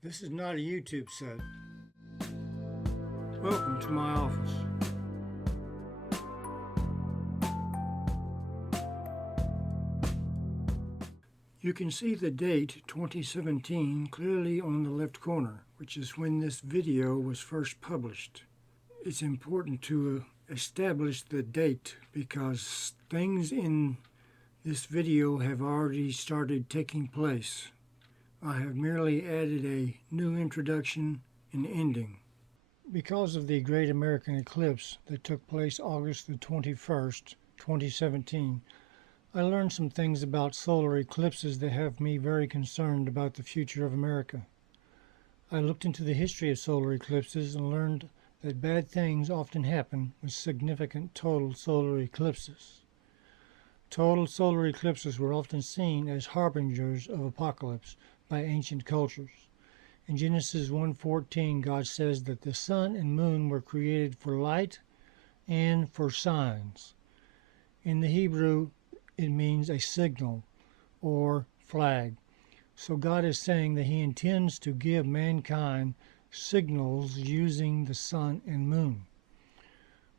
This is not a YouTube set. Welcome to my office. You can see the date 2017 clearly on the left corner, which is when this video was first published. It's important to establish the date because things in this video have already started taking place. I have merely added a new introduction and ending. Because of the Great American Eclipse that took place August the 21st, 2017, I learned some things about solar eclipses that have me very concerned about the future of America. I looked into the history of solar eclipses and learned that bad things often happen with significant total solar eclipses. Total solar eclipses were often seen as harbingers of apocalypse by ancient cultures. In Genesis 1:14, God says that the sun and moon were created for light and for signs. In the Hebrew, it means a signal or flag. So God is saying that He intends to give mankind signals using the sun and moon.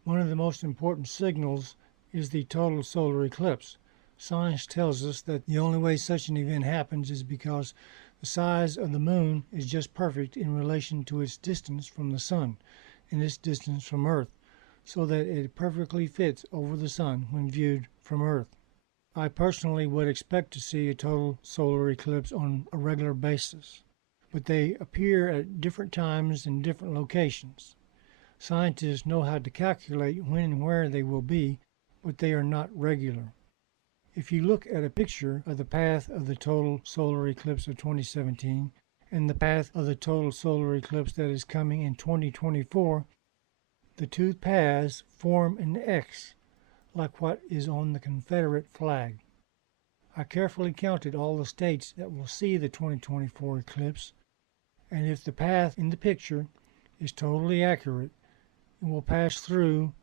One of the most important signals is the total solar eclipse. Science tells us that the only way such an event happens is because the size of the moon is just perfect in relation to its distance from the sun and its distance from Earth, so that it perfectly fits over the sun when viewed from Earth. I personally would expect to see a total solar eclipse on a regular basis, but they appear at different times in different locations. Scientists know how to calculate when and where they will be, but they are not regular. If you look at a picture of the path of the total solar eclipse of 2017 and the path of the total solar eclipse that is coming in 2024, the two paths form an X, like what is on the Confederate flag. I carefully counted all the states that will see the 2024 eclipse, and if the path in the picture is totally accurate, it will pass through,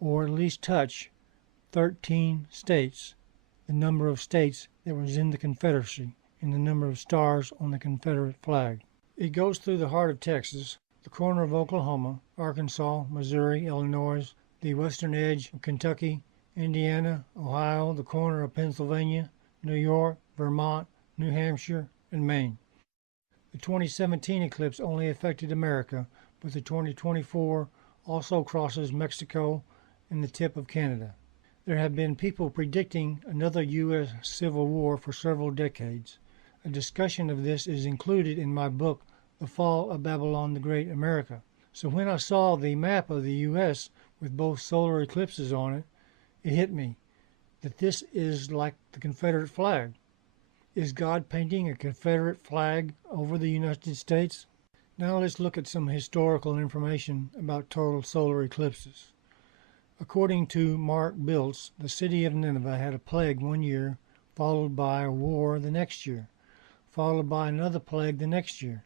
or at least touch, 13 states, the number of states that was in the Confederacy, and the number of stars on the Confederate flag. It goes through the heart of Texas, the corner of Oklahoma, Arkansas, Missouri, Illinois, the western edge of Kentucky, Indiana, Ohio, the corner of Pennsylvania, New York, Vermont, New Hampshire, and Maine. The 2017 eclipse only affected America, but the 2024 also crosses Mexico and the tip of Canada. There have been people predicting another U.S. Civil War for several decades. A discussion of this is included in my book, The Fall of Babylon the Great America. So when I saw the map of the U.S. with both solar eclipses on it, it hit me that this is like the Confederate flag. Is God painting a Confederate flag over the United States? Now let's look at some historical information about total solar eclipses. According to Mark Biltz, the city of Nineveh had a plague one year, followed by a war the next year, followed by another plague the next year,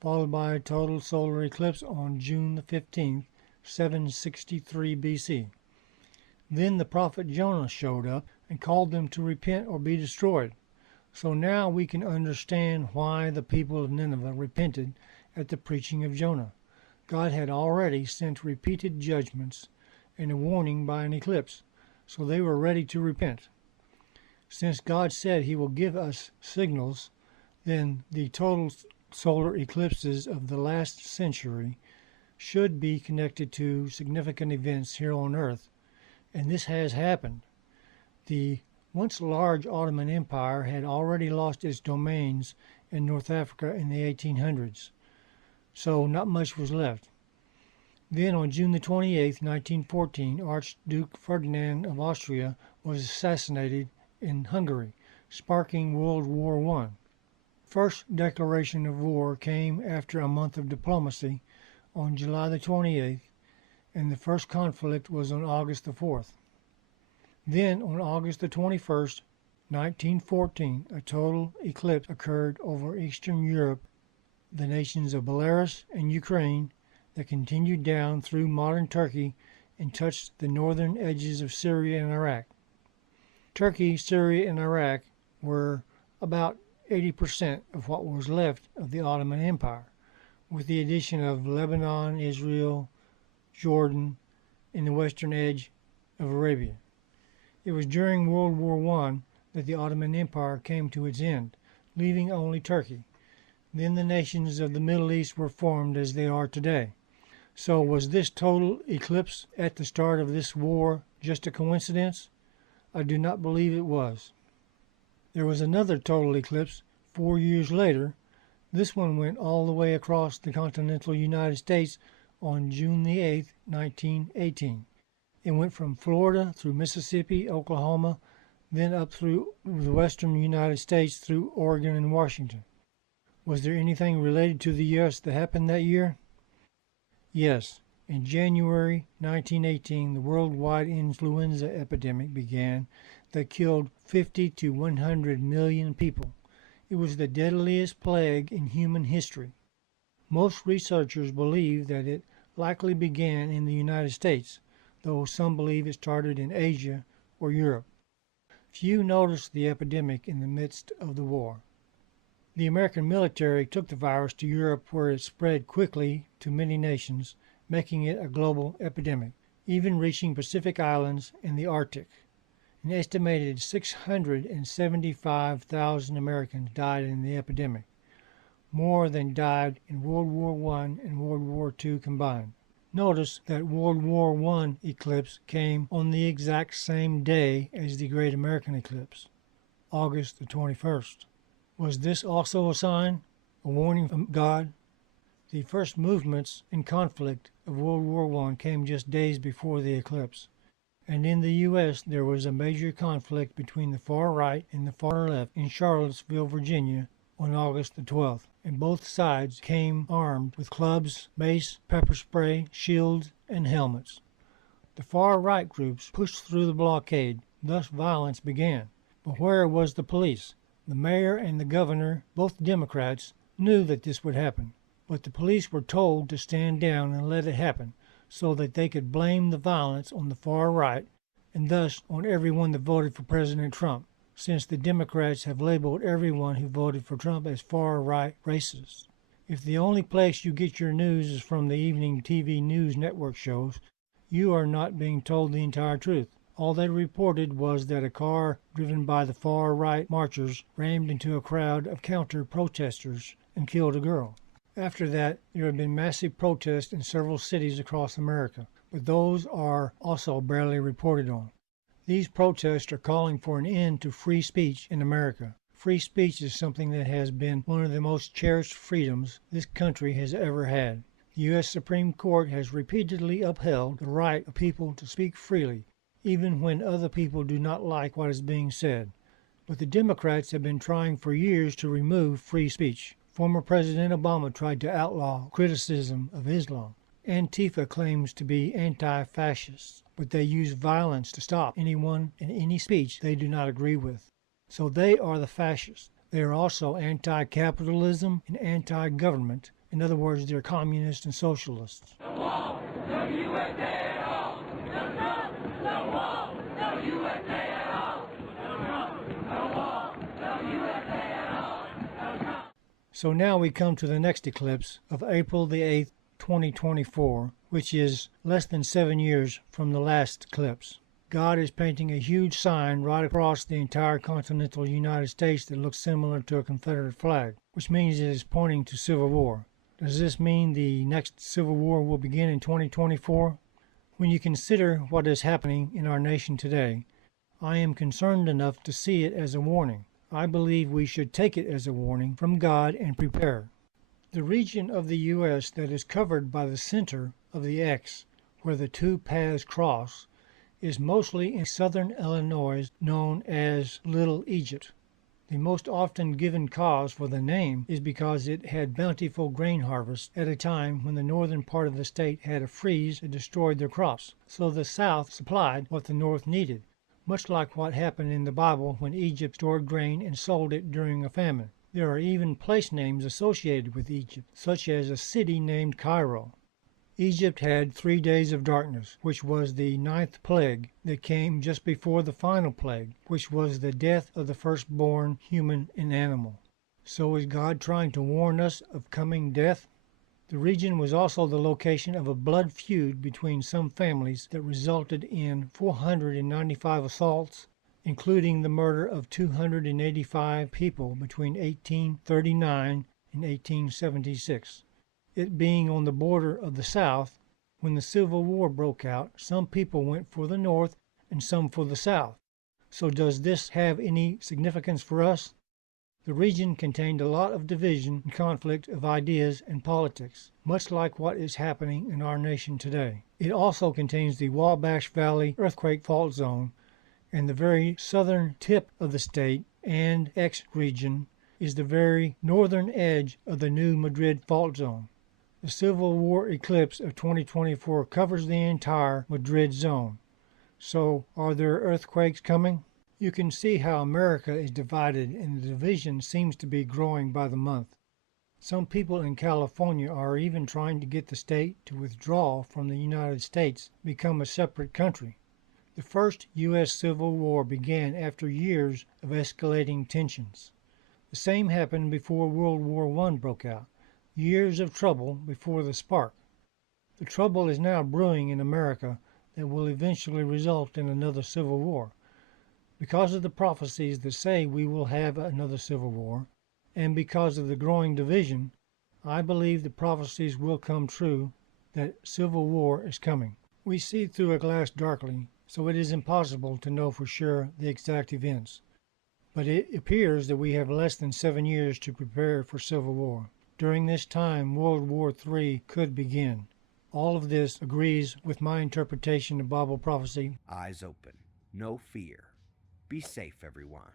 followed by a total solar eclipse on June the 15th, 763 BC. Then the prophet Jonah showed up and called them to repent or be destroyed. So now we can understand why the people of Nineveh repented at the preaching of Jonah. God had already sent repeated judgments and a warning by an eclipse, so they were ready to repent. Since God said He will give us signals, then the total solar eclipses of the last century should be connected to significant events here on Earth, and this has happened. The once large Ottoman Empire had already lost its domains in North Africa in the 1800s, so not much was left. Then on June the 28th, 1914, Archduke Ferdinand of Austria was assassinated in Hungary, sparking World War I. First declaration of war came after a month of diplomacy on July the 28th, and the first conflict was on August the 4th. Then on August the 21st, 1914, a total eclipse occurred over Eastern Europe, the nations of Belarus and Ukraine, that continued down through modern Turkey and touched the northern edges of Syria and Iraq. Turkey, Syria, and Iraq were about 80% of what was left of the Ottoman Empire, with the addition of Lebanon, Israel, Jordan, and the western edge of Arabia. It was during World War I that the Ottoman Empire came to its end, leaving only Turkey. Then the nations of the Middle East were formed as they are today. So was this total eclipse at the start of this war just a coincidence? I do not believe it was. There was another total eclipse 4 years later. This one went all the way across the continental United States on June the 8th, 1918. It went from Florida through Mississippi, Oklahoma, then up through the western United States through Oregon and Washington. Was there anything related to the U.S. that happened that year? Yes. In January 1918, the worldwide influenza epidemic began that killed 50 to 100 million people. It was the deadliest plague in human history. Most researchers believe that it likely began in the United States, though some believe it started in Asia or Europe. Few noticed the epidemic in the midst of the war. The American military took the virus to Europe, where it spread quickly to many nations, making it a global epidemic, even reaching Pacific Islands and the Arctic. An estimated 675,000 Americans died in the epidemic, more than died in World War I and World War II combined. Notice that World War I eclipse came on the exact same day as the Great American Eclipse, August the 21st. Was this also a sign, a warning from God? The first movements in conflict of World War I came just days before the eclipse, and in the U.S. there was a major conflict between the far right and the far left in Charlottesville, Virginia, on August the 12th, and both sides came armed with clubs, mace, pepper spray, shields, and helmets. The far right groups pushed through the blockade, thus violence began. But where was the police? The mayor and the governor, both Democrats, knew that this would happen, but the police were told to stand down and let it happen, so that they could blame the violence on the far right, and thus on everyone that voted for President Trump, since the Democrats have labeled everyone who voted for Trump as far-right racists. If the only place you get your news is from the evening TV news network shows, you are not being told the entire truth. All they reported was that a car driven by the far-right marchers rammed into a crowd of counter-protesters and killed a girl. After that, there have been massive protests in several cities across America, but those are also barely reported on. These protests are calling for an end to free speech in America. Free speech is something that has been one of the most cherished freedoms this country has ever had. The U.S. Supreme Court has repeatedly upheld the right of people to speak freely, even when other people do not like what is being said. But the Democrats have been trying for years to remove free speech. Former President Obama tried to outlaw criticism of Islam. Antifa claims to be anti-fascist, but they use violence to stop anyone and any speech they do not agree with. So they are the fascists. They are also anti-capitalism and anti-government. In other words, they're communists and socialists. No wall, no USA at all. No Trump, no wall, no USA at all. No Trump, no wall, no USA at all. No Trump. So now we come to the next eclipse of April the 8th, 2024, which is less than 7 years from the last eclipse. God is painting a huge sign right across the entire continental United States that looks similar to a Confederate flag, which means it is pointing to civil war. Does this mean the next civil war will begin in 2024? When you consider what is happening in our nation today, I am concerned enough to see it as a warning. I believe we should take it as a warning from God and prepare. The region of the U.S. that is covered by the center of the X, where the two paths cross, is mostly in southern Illinois, known as Little Egypt. The most often given cause for the name is because it had bountiful grain harvests at a time when the northern part of the state had a freeze that destroyed their crops, so the South supplied what the North needed, much like what happened in the Bible when Egypt stored grain and sold it during a famine. There are even place names associated with Egypt, such as a city named Cairo. Egypt had 3 days of darkness, which was the 9th plague that came just before the final plague, which was the death of the firstborn human and animal. So is God trying to warn us of coming death? The region was also the location of a blood feud between some families that resulted in 495 assaults, including the murder of 285 people between 1839 and 1876. It being on the border of the South, when the Civil War broke out, some people went for the North and some for the South. So does this have any significance for us? The region contained a lot of division and conflict of ideas and politics, much like what is happening in our nation today. It also contains the Wabash Valley earthquake fault zone, and the very southern tip of the state and X region is the very northern edge of the new Madrid fault zone. The Civil War eclipse of 2024 covers the entire Madrid zone. So, are there earthquakes coming? You can see how America is divided, and the division seems to be growing by the month. Some people in California are even trying to get the state to withdraw from the United States, become a separate country. The first U.S. Civil War began after years of escalating tensions. The same happened before World War I broke out. Years of trouble before the spark. The trouble is now brewing in America that will eventually result in another civil war. Because of the prophecies that say we will have another civil war, and because of the growing division, I believe the prophecies will come true that civil war is coming. We see through a glass darkly, so it is impossible to know for sure the exact events. But it appears that we have less than 7 years to prepare for civil war. During this time, World War III could begin. All of this agrees with my interpretation of Bible prophecy. Eyes open, no fear. Be safe, everyone.